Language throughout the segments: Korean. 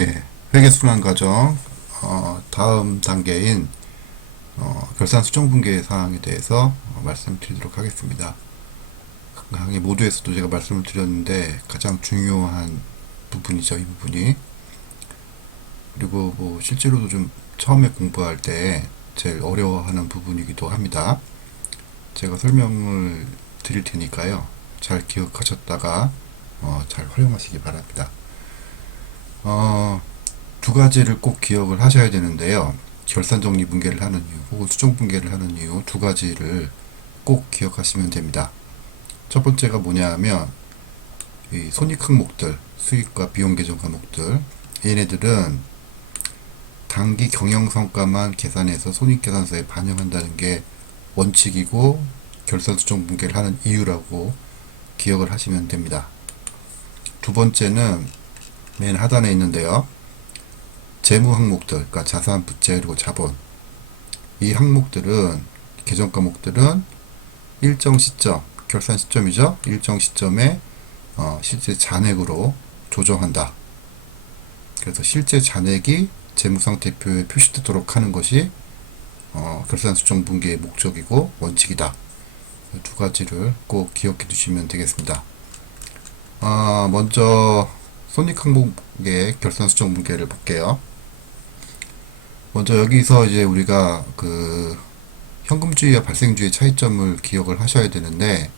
예, 회계순환 과정 다음 단계인 결산 수정분계 사항에 대해서 말씀드리도록 하겠습니다. 강의 모두에서도 제가 말씀을 드렸는데 가장 중요한 부분이죠, 이 부분이. 그리고 뭐 실제로도 좀 처음에 공부할 때 제일 어려워하는 부분이기도 합니다. 제가 설명을 드릴 테니까요, 잘 기억하셨다가 잘 활용하시기 바랍니다. 두 가지를 꼭 기억을 하셔야 되는데요. 결산 정리 분계를 하는 이유 혹은 수정 분계를 하는 이유 두 가지를 꼭 기억하시면 됩니다. 첫 번째가 뭐냐면 이 손익 항목들, 수익과 비용 계정 항목들, 얘네들은 단기 경영 성과만 계산해서 손익 계산서에 반영한다는 게 원칙이고 결산 수정 분계를 하는 이유라고 기억을 하시면 됩니다. 두 번째는 맨 하단에 있는데요. 재무 항목들, 그러니까 자산, 부채, 그리고 자본. 이 항목들은, 계정 과목들은 일정 시점, 결산 시점이죠. 일정 시점에 실제 잔액으로 조정한다. 그래서 실제 잔액이 재무상태표에 표시되도록 하는 것이 결산 수정 분계의 목적이고 원칙이다. 두 가지를 꼭 기억해 두시면 되겠습니다. 먼저 손익 항목의 결산 수정 분계를 볼게요. 먼저 여기서 이제 우리가 그 현금주의와 발생주의 차이점을 기억을 하셔야 되는데,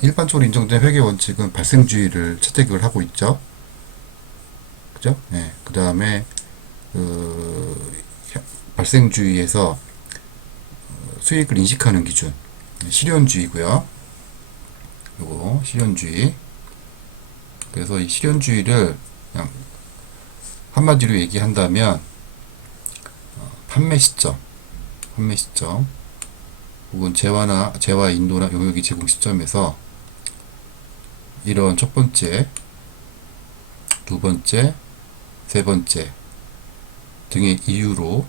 일반적으로 인정된 회계 원칙은 발생주의를 채택을 하고 있죠. 그죠? 네. 그 다음에 발생주의에서 수익을 인식하는 기준 실현주의고요. 요거 실현주의. 그래서 이 실현주의를 그냥 한마디로 얘기한다면 판매 시점 혹은 재화 인도나 용역이 제공 시점에서 이런 첫 번째, 두 번째, 세 번째 등의 이유로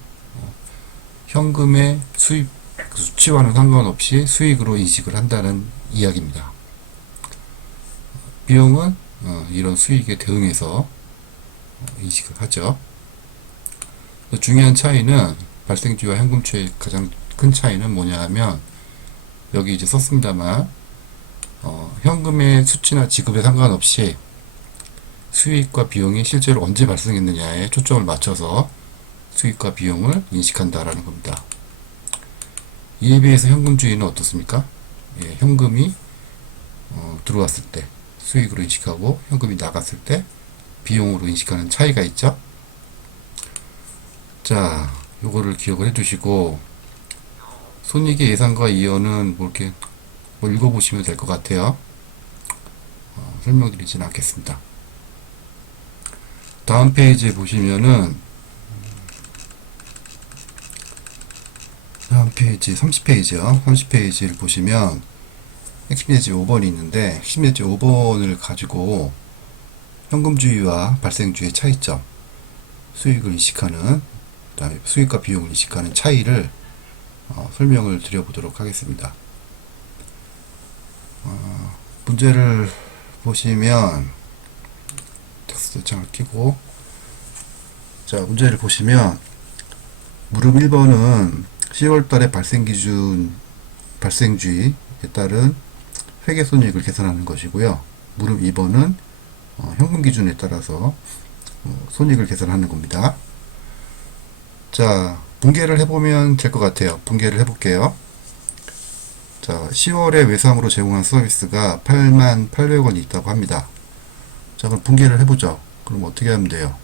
현금의 수입 수치와는 상관없이 수익으로 인식을 한다는 이야기입니다. 비용은 이런 수익에 대응해서 인식을 하죠. 중요한 차이는 발생주의와 현금주의의 가장 큰 차이는 뭐냐 하면, 여기 이제 썼습니다만 현금의 수치나 지급에 상관없이 수익과 비용이 실제로 언제 발생했느냐에 초점을 맞춰서 수익과 비용을 인식한다라는 겁니다. 이에 비해서 현금주의는 어떻습니까? 예, 현금이 들어왔을 때 수익으로 인식하고 현금이 나갔을 때 비용으로 인식하는 차이가 있죠. 자, 요거를 기억을 해두시고, 손익의 예상과 이연은 뭐 이렇게 뭐 읽어보시면 될 것 같아요. 설명드리지는 않겠습니다. 다음 페이지에 보시면은, 다음 페이지 30페이지요. 30페이지를 보시면 핵심 예제 5번이 있는데, 핵심 예제 5번을 가지고 현금주의와 발생주의의 차이점, 수익을 인식하는, 그 다음에 수익과 비용을 인식하는 차이를 설명을 드려보도록 하겠습니다. 문제를 보시면, 텍스트창을 켜고, 자, 문제를 보시면, 무릎 1번은 10월달에 발생주의에 따른 회계손익을 계산하는 것이고요. 무릎 2번은 현금 기준에 따라서 손익을 계산하는 겁니다. 자, 분계를 해보면 될 것 같아요. 분계를 해볼게요. 자, 10월에 외상으로 제공한 서비스가 88,800원이 있다고 합니다. 자, 그럼 분계를 해보죠. 그럼 어떻게 하면 돼요?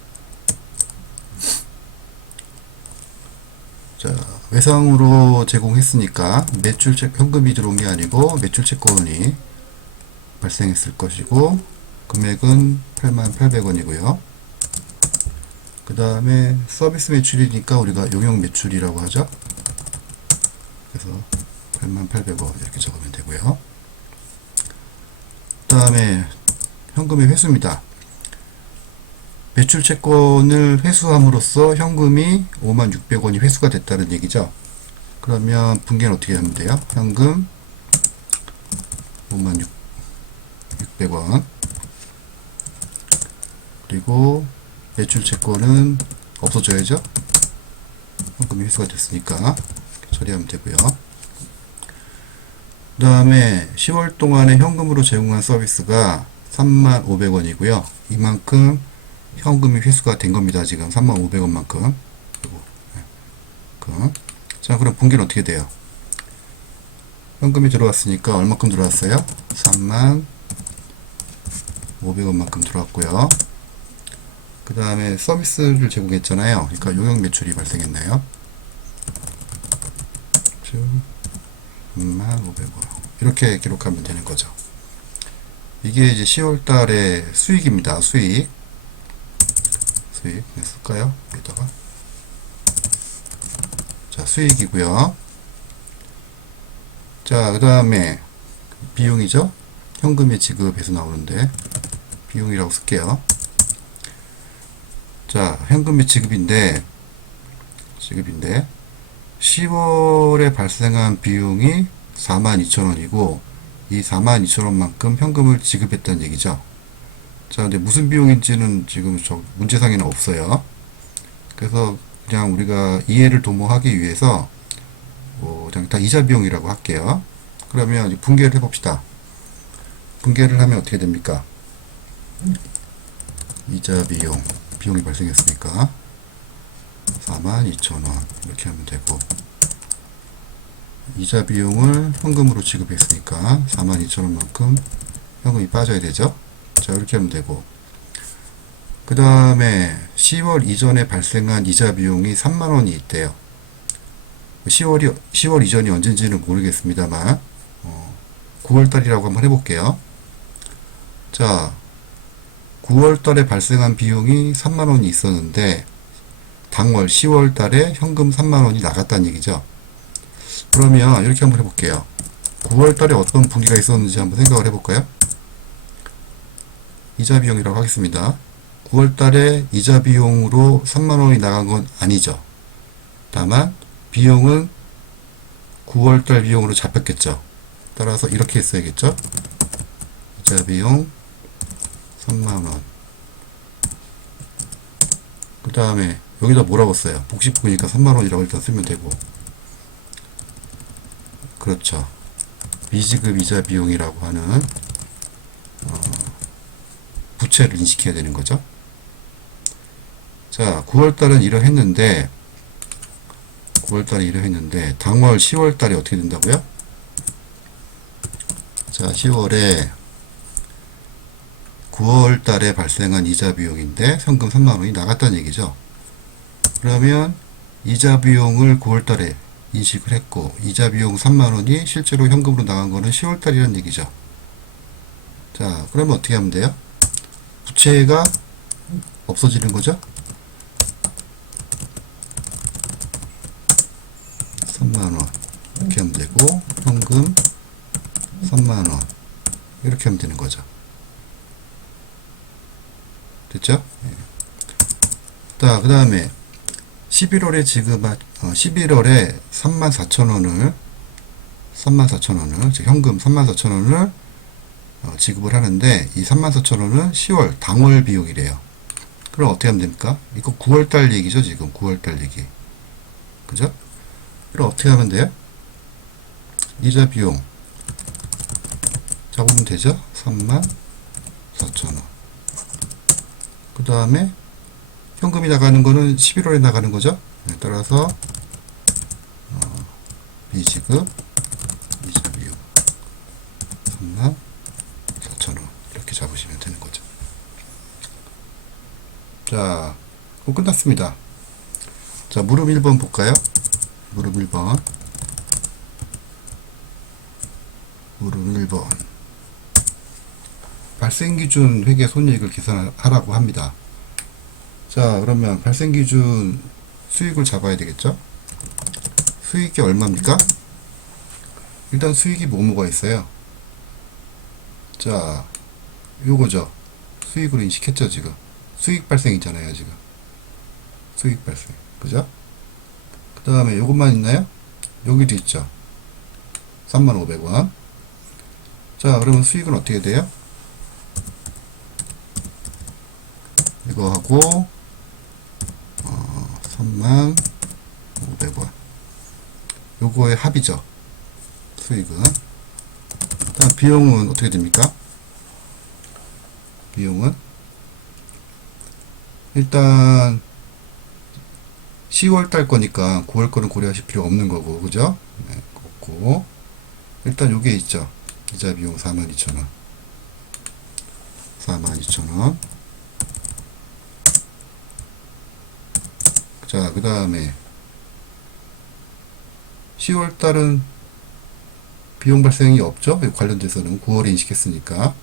자, 외상으로 제공했으니까 현금이 들어온 게 아니고 매출 채권이 발생했을 것이고, 금액은 88,800원이고요. 그 다음에 서비스 매출이니까 우리가 용역 매출이라고 하죠. 그래서 88,800원 이렇게 적으면 되고요. 그 다음에 현금의 회수입니다. 매출 채권을 회수함으로써 현금이 51,600원이 회수가 됐다는 얘기죠. 그러면 분계는 어떻게 하면 돼요? 현금 51,600원, 그 그리고 매출 채권은 없어져야죠. 현금이 회수가 됐으니까 처리하면 되고요. 그 다음에 10월 동안에 현금으로 제공한 서비스가 35,000원이고요. 이만큼 현금이 회수가 된 겁니다. 지금 35,000원만큼. 자, 그럼 분기는 어떻게 돼요? 현금이 들어왔으니까 얼마큼 들어왔어요? 35,000원만큼 들어왔고요. 그 다음에 서비스를 제공했잖아요. 그러니까 용역 매출이 발생했나요? 10,500원. 이렇게 기록하면 되는 거죠. 이게 이제 10월 달의 수익입니다. 수익 쓸까요? 여기다가. 자, 수익이고요. 자, 그 다음에 비용이죠. 현금의 지급에서 나오는데 비용이라고 쓸게요. 자, 현금의 지급인데 10월에 발생한 비용이 42,000원이고 이 42,000원만큼 현금을 지급했다는 얘기죠. 자, 근데 무슨 비용인지는 지금 문제상에는 없어요. 그래서 그냥 우리가 이해를 도모하기 위해서 그냥 다 이자 비용이라고 할게요. 그러면 분개를 해봅시다. 분개를 하면 어떻게 됩니까? 이자 비용이 발생했으니까 42,000원 이렇게 하면 되고, 이자 비용을 현금으로 지급했으니까 42,000원만큼 현금이 빠져야 되죠. 자, 이렇게 하면 되고, 그 다음에 10월 이전에 발생한 이자 비용이 3만원이 있대요. 10월 이전이 언젠지는 모르겠습니다만 9월달이라고 한번 해볼게요. 자, 9월달에 발생한 비용이 3만원이 있었는데 당월 10월달에 현금 3만원이 나갔다는 얘기죠. 그러면 이렇게 한번 해볼게요. 9월달에 어떤 분기가 있었는지 한번 생각을 해볼까요? 이자 비용이라고 하겠습니다. 9월달에 이자 비용으로 3만원이 나간 건 아니죠. 다만 비용은 9월달 비용으로 잡혔겠죠. 따라서 이렇게 했어야겠죠. 이자 비용 3만원. 그 다음에 여기다 뭐라고 써요? 복식부니까 3만원이라고 일단 쓰면 되고, 그렇죠. 미지급 이자 비용이라고 하는 부채를 인식해야 되는 거죠. 자, 9월달은 이러했는데 당월 10월달에 어떻게 된다고요? 자, 9월달에 발생한 이자 비용인데 현금 3만원이 나갔다는 얘기죠. 그러면 이자 비용을 9월달에 인식을 했고 이자 비용 3만원이 실제로 현금으로 나간 거는 10월달이라는 얘기죠. 자, 그러면 어떻게 하면 돼요? 부채가 없어지는 거죠. 3만원 이렇게 하면 되고, 현금 3만원 이렇게 하면 되는 거죠. 됐죠? 자, 그 다음에 11월에 34,000원을 즉 현금 34,000원을 지급을 하는데 이 34,000원은 10월 당월 비용이래요. 그럼 어떻게 하면 됩니까? 이거 9월달 얘기죠. 지금 9월달 얘기. 그죠? 그럼 어떻게 하면 돼요? 이자 비용 잡으면 되죠? 34,000원. 그 다음에 현금이 나가는 거는 11월에 나가는 거죠. 따라서 미지급 이자 비용 34,000원 이렇게 잡으시면 되는 거죠. 자, 끝났습니다. 자, 무릎 1번 볼까요? 무릎 1번. 발생기준 회계 손익을 계산하라고 합니다. 자, 그러면 발생기준 수익을 잡아야 되겠죠? 수익이 얼마입니까? 일단 수익이 뭐뭐가 있어요? 자, 요거죠. 수익으로 인식했죠, 지금. 수익 발생이잖아요, 지금. 수익 발생. 그죠? 그 다음에 요것만 있나요? 여기도 있죠. 35,000원. 자, 그러면 수익은 어떻게 돼요? 이거 하고 35,500원. 요거의 합이죠. 수익은. 일단 비용은 어떻게 됩니까? 비용은 일단 10월 달 거니까 9월 거는 고려하실 필요 없는 거고, 그죠? 네, 없고. 일단 요게 있죠. 이자 비용 42,000원. 42,000원. 자, 그 다음에 10월 달은 비용 발생이 없죠? 관련돼서는 9월에 인식했으니까.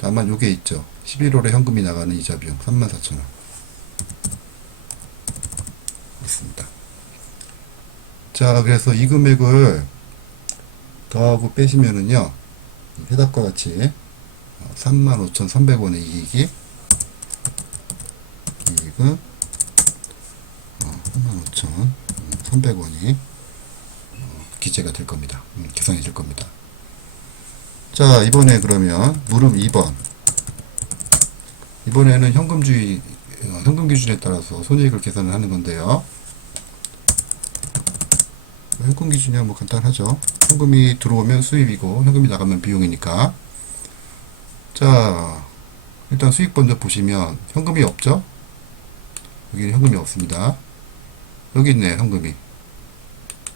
다만 요게 있죠. 11월에 현금이 나가는 이자 비용 34,000원. 있습니다. 자, 그래서 이 금액을 더하고 빼시면은요, 해답과 같이 35,300원의 이익은 35,300원이 기재가 될 겁니다. 계산이 될 겁니다. 자, 이번에 그러면 무릎 2번. 이번에는 현금 기준에 따라서 손익을 계산을 하는 건데요. 현금 기준이야 뭐 간단하죠. 현금이 들어오면 수입이고 현금이 나가면 비용이니까. 자, 일단 수익 먼저 보시면 현금이 없죠. 여기는 현금이 없습니다. 여기 있네, 현금이.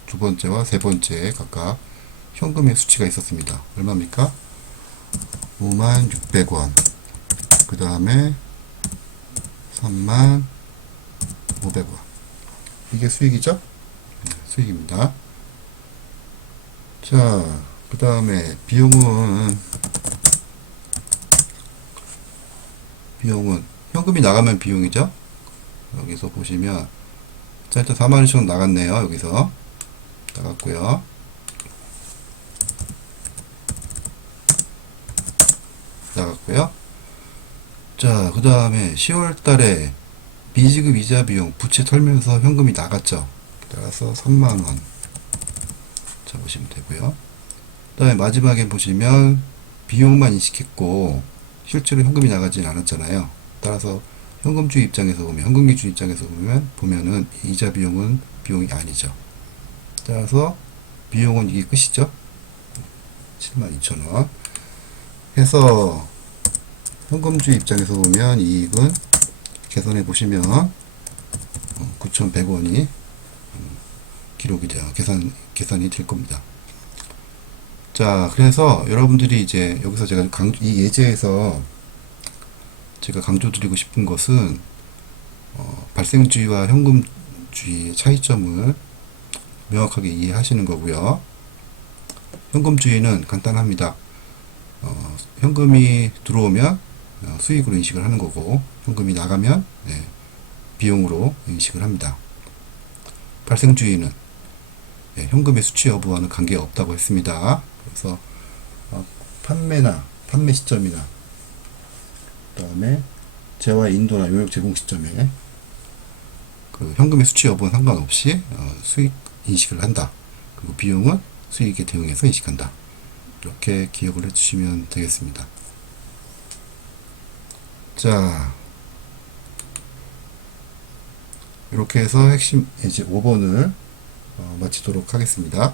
두 번째와 세 번째 각각 현금의 수치가 있었습니다. 얼마입니까? 51,600원. 그 다음에 31,500원. 이게 수익이죠? 네, 수익입니다. 자, 그 다음에 비용은 현금이 나가면 비용이죠? 여기서 보시면, 자, 일단 42,000원 나갔네요. 여기서 나갔고요. 자, 그 다음에 10월 달에 미지급 이자 비용 부채 털면서 현금이 나갔죠. 따라서 3만원 잡으시면 되고요. 그 다음에 마지막에 보시면 비용만 인식했고 실제로 현금이 나가진 않았잖아요. 따라서 현금주의 입장에서 보면, 현금 기준 입장에서 보면은 이자 비용은 비용이 아니죠. 따라서 비용은 이게 끝이죠. 72,000원 해서 현금주의 입장에서 보면 이익은 계산해 보시면 9,100원이 기록이 돼요. 계산이 될 겁니다. 자, 그래서 여러분들이 이제 여기서 제가 이 예제에서 제가 강조드리고 싶은 것은 발생주의와 현금주의의 차이점을 명확하게 이해하시는 거고요. 현금주의는 간단합니다. 현금이 들어오면 수익으로 인식을 하는 거고, 현금이 나가면 비용으로 인식을 합니다. 발생주의는 현금의 수치 여부와는 관계가 없다고 했습니다. 그래서 판매 시점이나 그 다음에 재화 인도나 용역 제공 시점에 그 현금의 수치 여부는 상관없이 수익 인식을 한다. 그리고 비용은 수익에 대응해서 인식한다. 이렇게 기억을 해주시면 되겠습니다. 자, 이렇게 해서 핵심 예제 5번을 마치도록 하겠습니다.